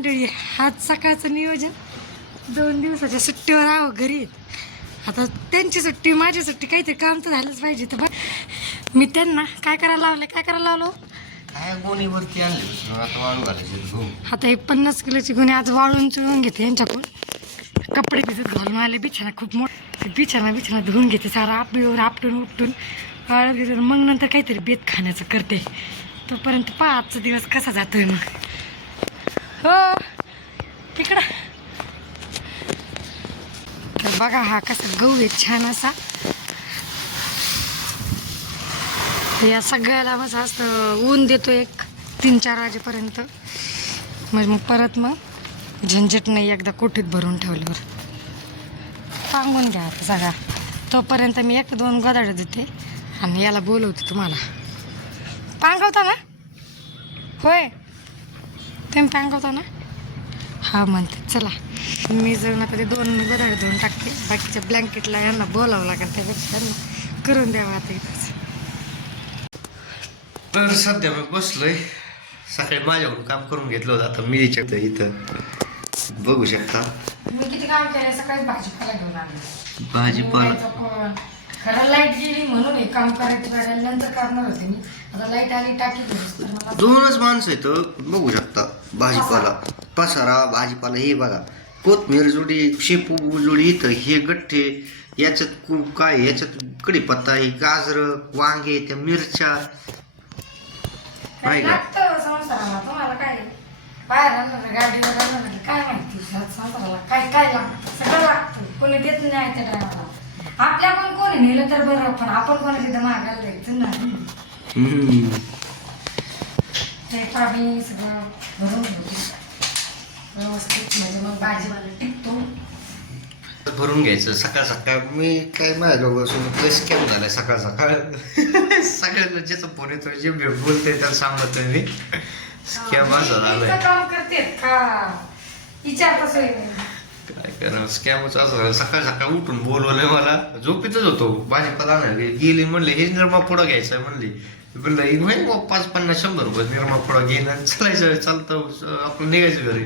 मंडळी, आज सकाळचं नियोजन 2 दिवसाच्या सुट्टीवर आहो घरी. आता त्यांची सुट्टी माझी सुट्टी, काहीतरी काम तर झालंच पाहिजे. तर मी त्यांना काय करायला लावलो काय गोणीवरती आणले आता वाळू घालायचे. आता हे 50 किलोची गुन्हे आज वाळून चुळून घेते यांच्याकडून. कपडे भिजत घालून आले, बिछाना खूप मोठा बिछाना धुवून घेते सारा आपटून उपटून वाळत घेते. मग नंतर काहीतरी बेत खाण्याचं करते. तोपर्यंत आजचा दिवस कसा जातोय मग. हो तिकडं तर बघा, हा कसा गहू आहे छान असा. या सगळ्याला मग असं ऊन देतो एक 3-4 वाजेपर्यंत. मग परत मग झंझट नाही, एकदा कोठीत भरून ठेवल्यावर पांगून घ्या आता सगळा. तोपर्यंत मी 1-2 गदाडं देते आणि याला बोलवते. तुम्हाला पांगवता ना? होय, तुम्ही पांगवता ना? हा म्हणते. चला मी जाऊन आता ते 2 गदाडं धुवून टाकते. बाकीच्या ब्लँकेटला यांना बोलावं लागेल, त्यापेक्षा त्यांना करून द्यावं आता इथंच. तर सध्या मी बसलोय. सकाळी माझ्याकडून काम करून घेतलं होतं. आता मी इथं बघू शकता मी किती काम केलं. सकाळी भाजीपाला घेऊन आले. भाजीपाला खरं लाईट गेली म्हणून हे काम करायची वेळेला नंतर करणार होते मी. आता लाईट आली टाकी तर मला 2च माणसं आहेत. बघू शकता भाजीपाला पसारा भाजीपाला. हे बघा, कोथमीर जोडी, शेपू जोडी, इथं हे गठ्ठे, याच्यात काय, याच्यात कढीपत्ता, हे गाजर, वांगे, त्या मिरच्या. नाही का संसाराला तुम्हाला काय बाहेर आणलं गाडीवर आणलं काय माहिती. संसाराला काय काय लागतं, सगळं लागतं. कोणी देत नाही त्या टायमाला. आपल्या पण कोणी नेलं तर बरं, पण आपण कोणाची तिथं मागायला द्यायचं नाही. ते पाणी सगळं भरून घेऊ व्यवस्थित, म्हणजे मग भाजीवाला टिकतो. भरून घ्यायचं सकाळ सकाळ. मी काय माझ्या लोकांसोबत स्कॅम झालाय सकाळ सगळ्यांना ज्याचा फोन येतो जे बोलते त्याला सांगतोय मी. स्कॅम असा झालाय. काम करते का विचारताच काय करणार, स्कॅमच असं झालं. सकाळ उठून बोलवलंय मला. झोपेतच होतो. भाजीपाला आणायला गेली, म्हणले हे निरमा फोडा घ्यायचा म्हणली. म्हणलं 5-50-100 रुपये निरमा फोडा घेईन आणि चालायचं. चालतं आपलं निघायचं घरी.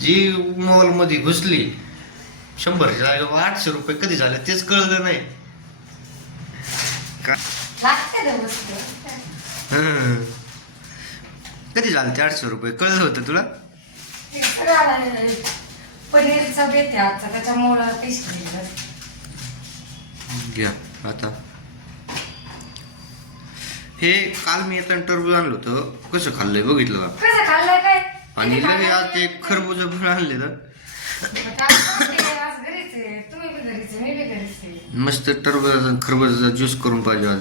जी मॉल मध्ये घुसली, 100च्या जागा 800 रुपये कधी झाले तेच कळलं नाही. कधी झाले ते 800 रुपये कळलं होतं तुला? पनीरचा बेत आहे आजचा, त्याच्यामुळं घ्या आता. हे काल मी येताना टरबूज आणलं होतं. कसं खाल्लंय बघितलं का? कसं खाल्लंय काय? आणि लगे आज ते खरबूज पण आणले तर मस्त टरबूजाचा खरबूजाचा ज्यूस करून पाहिजे आज.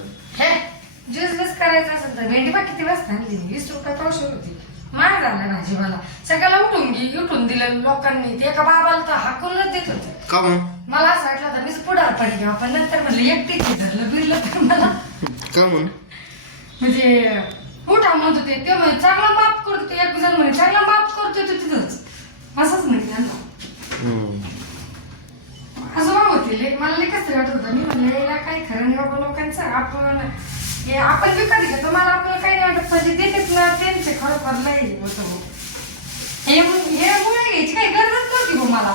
ज्यूस करायचा असेल तर भेंडी बा किती वाजता आणली? 20 रुपये पावशेर होती. महाग झालाय भाजीपाला. सगळ्याला उठून दिलं लोकांनी. ते एका बाबाला तर हाकूनच देत होते. का मला असं वाटलं होतं मीच पुढार पडी घ्यावा, पण नंतर म्हणलं एकटीच धरलं बिरलं तर मला का म्हणजे उठा म्हणत होते. ते म्हणे चांगला माफ करतो. एक जण म्हणे चांगला माफ करतोय तो तिथंच असंच नाही त्यांना असं बाब होते. मला कसं वाटत होतं. मी म्हणलं याला काही खरं नाही बाबा लोकांचं. आपण विकत घेतो, मला आपल्याला काही नाही वाटत. म्हणजे देतेच ना त्यांचे खरोखर नाही होतं. हे मुळे घ्यायची काही गरजच नव्हती हो मला.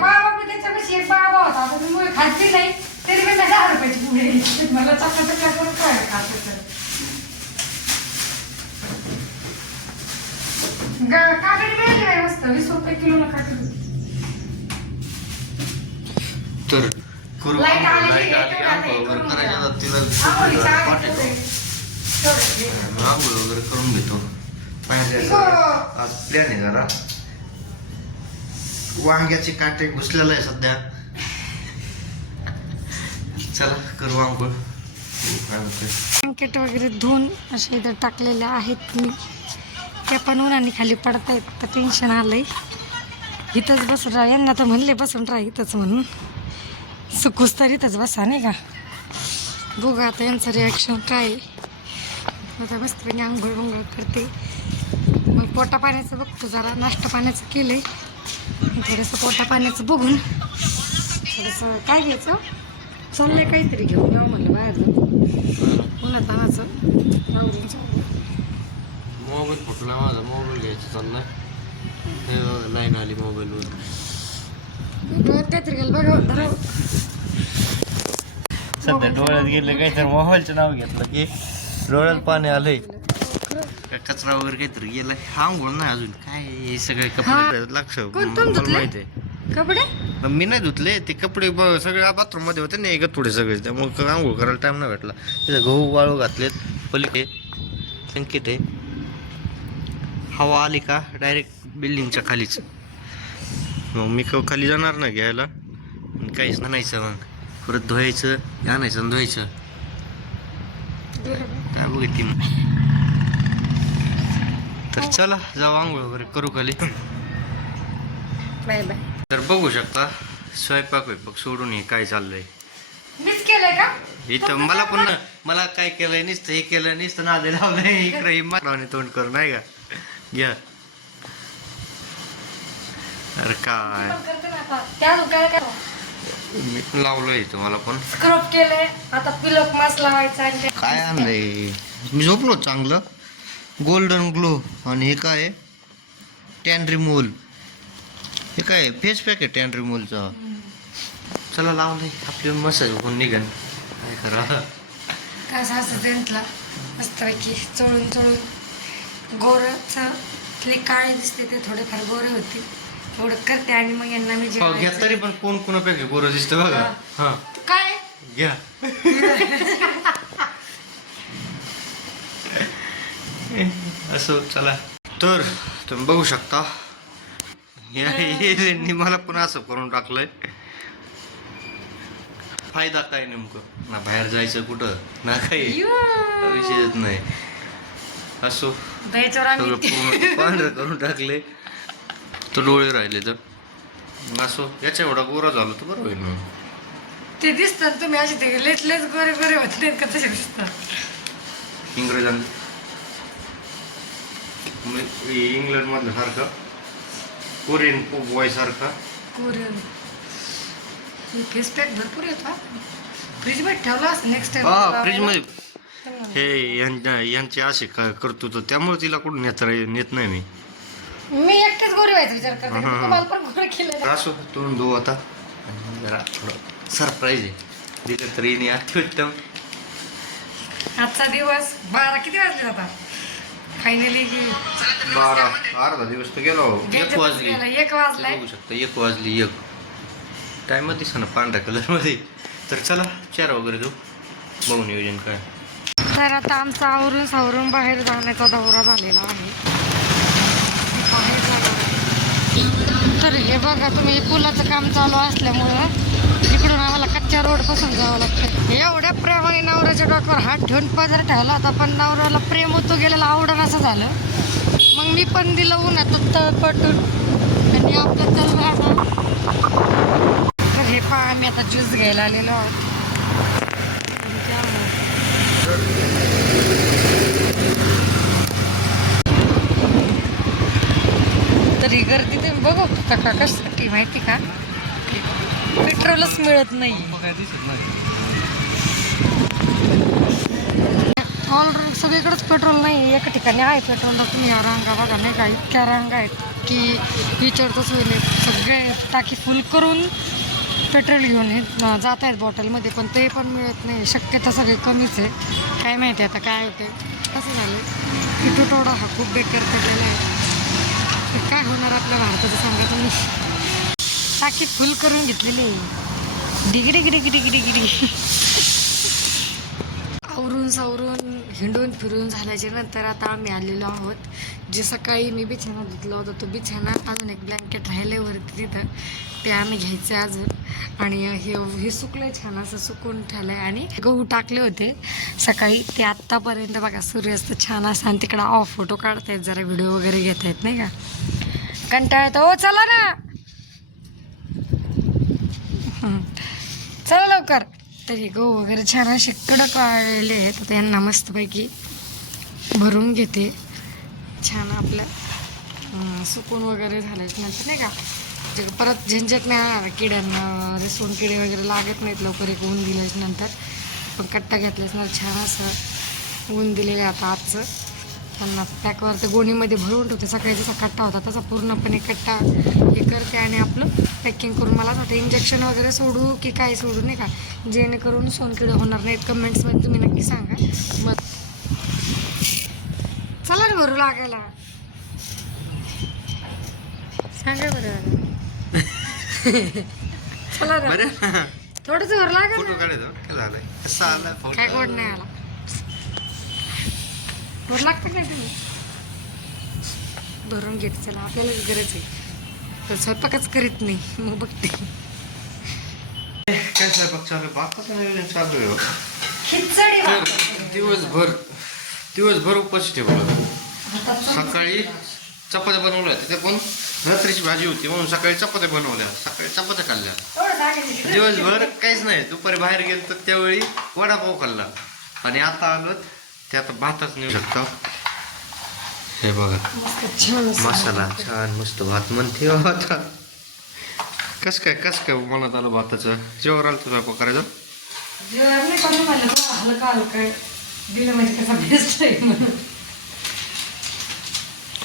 बाबा त्याच्यापाशी एक बाबा होता. आता मी मुळे खायची नाही तरी मी 10 रुपयाची पुढे घ्यायची. मला चक्का करून काय खाते तर काकडी मिळाली नाही मस्त 20 रुपये किलो ना काकडी. तर लाईट आली आंघोळ वगैरे करून घेतो. आज प्लॅन आहे जरा. वांग्याचे काटे घुसलेलं आहे सध्या. चला करू आंघोळ. ब्लँकेट वगैरे धुवून असे इथं टाकलेले आहेत मी. ते पण उन्हाने खाली पडतायत तर टेन्शन आलंय. इथंच बसून राहा. यांना तर म्हणले बसून राहा इथंच म्हणून. सुकूस तर इथंच बसा नाही का. बघू आता यांचं रिॲक्शन काय आहे. आता मस्तपणे आंघोळ करते. मग पोटा पाण्याचं बघतो जरा. नाश्ता पाण्याचं केलंय. थोडंसं पोटा पाण्याचं बघून थोडंसं काय घ्यायचं चाललंय, काहीतरी घेऊन येऊ म्हणलं बाहेर जाऊ. उन्हात आणायचं मोबाईल फुटला माझा. मोबाईल घ्यायचा चाललाय. लाईन आली मोबाईलवर. डोळ्यात काहीतरी गेलं बघा धरा. सध्या डोळ्यात गेले काहीतरी मोबाईलचं नाव घेतलं की डोळ्यात पाणी आलंय. कचरा वगैरे काहीतरी गेलाय. आंघोळ नाही अजून. काय हे सगळे कपडे लक्ष मला माहिती आहे. कपडे पण मी नाही धुतले ते कपडे. सगळे बाथरूम मध्ये होते ना एकच थोडे सगळे, त्यामुळे आंघोळ करायला टाइम नाही भेटला. तिथे गहू वाळू घातलेत. पलीकडे संकेत आहे. हवा आली का डायरेक्ट बिल्डिंगच्या खालीच. मग मी खाली जाणार ना घ्यायला. काहीच आणायचं मग परत धुवायचं आणायचं आणि धुवायचं. काय बघितली मग. तर चला जाऊ आंघोळ वगैरे करू खाली. Bye bye. तर बघू शकता स्वयंपाक सोडून हे काय चाललंय. मिस केलंय का इथं मला पण मला काय केलंय नुसतं हे केलं नुसतं नादे लावलंय. इकडे मारवाने तोंड करून नाही का. घ्या. अरे काय करते ना आता. त्या काय करा मी पण लावलंय तुम्हाला पण. स्क्रब केलंय आता. पिलोक मास्क लावायचा. काय आणलंय मी झोपलो चांगलं. Golden glow. आणि हे काय टॅन रिमूव्हल. हे काय फेस पॅक आहे टॅन रिमूव्हलचा. चला लावलंय आपले मसाज होऊन निघन. काय करा काय असं त्यांतला मस्तपैकी चोळून चोळून गोरचं काळे दिसते ते थोडेफार गोरे होते थोडं करते आणि मग यांना मी घ्या जेवायचं. तरी पण कोण कोणापैकी गोरं दिसतं बघा. हा काय घ्या. असो चला. तर तुम्ही बघू शकता यांनी मला पण असं करून टाकलंय. फायदा काय नेमकं ना बाहेर जायचं कुठं ना काही विषयच नाही. असो दहीचोर सगळं आम्ही पूर्ण पांढरं करून टाकले. तर डोळे राहिले तर असो. याच्या एवढा गोरा झालो तर बरं होईल मग. ते दिसतात तुम्ही असे ते लेच लेच गोरे गोरे होते का तसे दिसतात. इंग्रजांनी इंग्लंड मधलं सारखं कोरियन बॉय सारखा. कोरियन फेस पॅक भरपूर येतो. फ्रीज मध्ये ठेवला असं नेक्स्ट हा फ्रीज मध्ये. टाइम. हे यांचे असे काय करतो तर त्यामुळे तिला कुठून नेत नाही मी. मी एकटेच गोरे व्हायचा विचार करते की तुम्हाला पण गोरे केलं. असो तोंड धुवू आता. आणि जरा थोडं सरप्राईज आहे दिलं तरी नाही अत्युत्तम. आजचा दिवस 12 किती वाजले आता फायनली 12 अर्धा दिवस तर गेलो. 1 वाजली. 1 वाजलाय. बघू शकता 1 वाजली. 1 टाइम दिसा ना पांढऱ्या कलर मध्ये. तर चला चेहरा वगैरे देऊ बघू नियोजन काय. तर आता आमचा आवरून सावरून बाहेर जाण्याचा दौरा झालेला आहे. बाहेर जाणार आहे. तर हे बघा तुम्ही पुलाचं काम चालू असल्यामुळं इकडून आम्हाला कच्च्या रोड पासून जावं लागतं. एवढ्या प्रेमाने नवऱ्याच्या डोक्यावर हात ठेवून पदर ठेवला होता पण नवऱ्याला प्रेम होतो गेलेला आवडण असं झालं. मग मी पण दिलं उन्हात तळपटून आणि आपलं चल आता. तर हे पहा आम्ही आता ज्यूस घ्यायला आलेलो आहोत. तर ही गर्दी तुम्ही बघू का कशासाठी माहिती का. पेट्रोलच मिळत नाही. ऑलरेडी सगळीकडेच पेट्रोल नाही. एका ठिकाणी आहे पेट्रोलला. तुम्ही या रांगा बघा नाही का इतक्या रांगा आहेत की विचारतच होईल. सगळे टाकी फुल करून पेट्रोल घेऊन जात आहेत बॉटलमध्ये पण ते पण मिळत नाही. शक्यता सगळी कमीच आहे. काय माहिती आता काय होते कसं झालं की तुटवडा हा खूप बेकार पडलेला आहे. काय होणार आपल्या भारताचं सांगा तुम्ही. टाकी फुल करून घेतलेली आहे. डिगडी गिडी गिडी गिडी गिडी. आवरून सावरून हिंडून फिरून झाल्याच्या नंतर आता आम्ही आलेलो आहोत. जे सकाळी मी बिछाना धुतला होता तो बिछाना अजून एक ब्लँकेट राहिले वरती तिथं ते आम्ही घ्यायचं अजून. आणि हे सुकलं छान असं सुकून ठेवलं आहे. आणि गहू टाकले होते सकाळी ते आत्तापर्यंत बघा सूर्यास्त छान असं. आणि तिकडं ऑफ फोटो काढतायत जरा व्हिडिओ वगैरे घेत आहेत नाही का. कंटाळा येतो. ओ चला ना चला लवकर. तर हे गहू वगैरे छान असे कडक वाळलेले आहेत. आता यांना मस्तपैकी भरून घेते छान आपलं सुकून वगैरे झाल्याच्या नंतर नाही का. परत झंझट नाही येणार किड्यांना. रिसवून किडे वगैरे लागत नाहीत लवकर एक ऊन दिल्याच्या नंतर. पण कट्टा घेतल्याच ना छान असं ऊन दिलेलं आहे आता आजचं. त्यांना पॅकवर ते गोणीमध्ये भरून ठेवते. सकाळी जसा कट्टा होता तसा पूर्णपणे कट्टा हे करते आणि आपलं पॅकिंग करून मला वाटतं इंजेक्शन वगैरे सोडू की काय सोडू नाही का, जेणेकरून सोनकिडे होणार नाहीत. कमेंट्समध्ये तुम्ही नक्की सांगा. मग चला रे भरू लागायला सांगा बरं. चला ना बरं थोडंच भरू लागेल फोटो ना. काढायचं कसा आलाय कसा आला काय गोड नाही आला. भरू लागतं काय तुम्ही भरून घेते. चला आपल्याला गरज आहे तर स्वयंपाकच करीत नाही मग बघते. काय स्वयंपाक चालू आहे बापाचं नवीन चालू आहे हो. खिचडी तर दिवसभर उपाशी ठेवलं. सकाळी चपात्या बनवल्या होत्या, त्या पण रात्रीची भाजी होती म्हणून सकाळी चपात्या बनवल्या, सकाळी चपात्या खाल्ल्या. दिवसभर काहीच नाही. दुपारी बाहेर गेलो तर त्यावेळी वडापाव खाल्ला आणि आता आलो ते आता भातच नेऊ शकतो. हे बघा मसाला छान मस्त भात म्हणते हो आता. कस काय मनात आलं भाताचं जेवण आलं तुझा करायचं. हलका हलका दिलं म्हणजे कसा बेस्ट आहे म्हणून.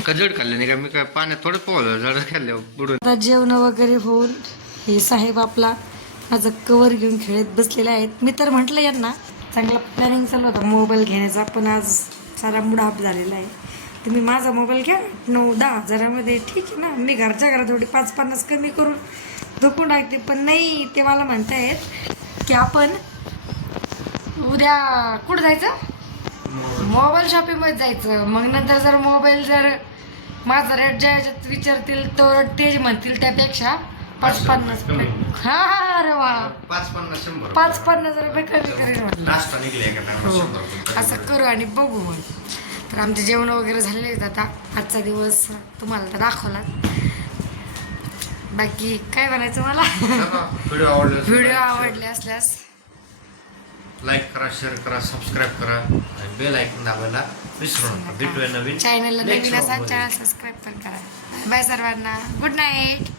का जड खाल्ले नाही का मी काय पाण्यात थोडं पोहलं जड खाल्ल्यावर बुडून. आता जेवण वगैरे होऊन हे साहेब आपला माझं कवर घेऊन खेळत बसलेले आहेत. मी तर म्हटलं यांना चांगला प्लॅनिंग चालू होता मोबाईल घेण्याचा, पण आज सारा मूड ऑफ झालेला आहे. तुम्ही माझा मोबाईल घ्या 9-10 हजारामध्ये, ठीक आहे ना. मी घरच्या घरात थोडी 5-50 कमी करून झोपून टाकते, पण नाही ते मला म्हणतायत की आपण उद्या कुठं जायचं, मोबाईल शॉपिंगमध्ये जायचं. मग नंतर जर मोबाईल जर माझा रेट ज्या ह्याच्यात विचारतील तर ते म्हणतील त्यापेक्षा 5-50 हा अरे वा 5-50 रुपये कमी करेल म्हटलं. हो असं करू आणि बघू. मग तर आमचे जेवण वगैरे झालेले आहेत. आता आजचा दिवस तुम्हाला तर दाखवला. बाकी काय बनायचं मला. व्हिडिओ आवडले असल्यास लाईक करा, शेअर करा, सबस्क्राईब करा आणि बेल आयकॉन दाबायला विसरू नका. भेटूया नवीन चॅनलला नवीन असा चॅनल सबस्क्राईब पण करा. बाय सर्वांना, गुड नाईट.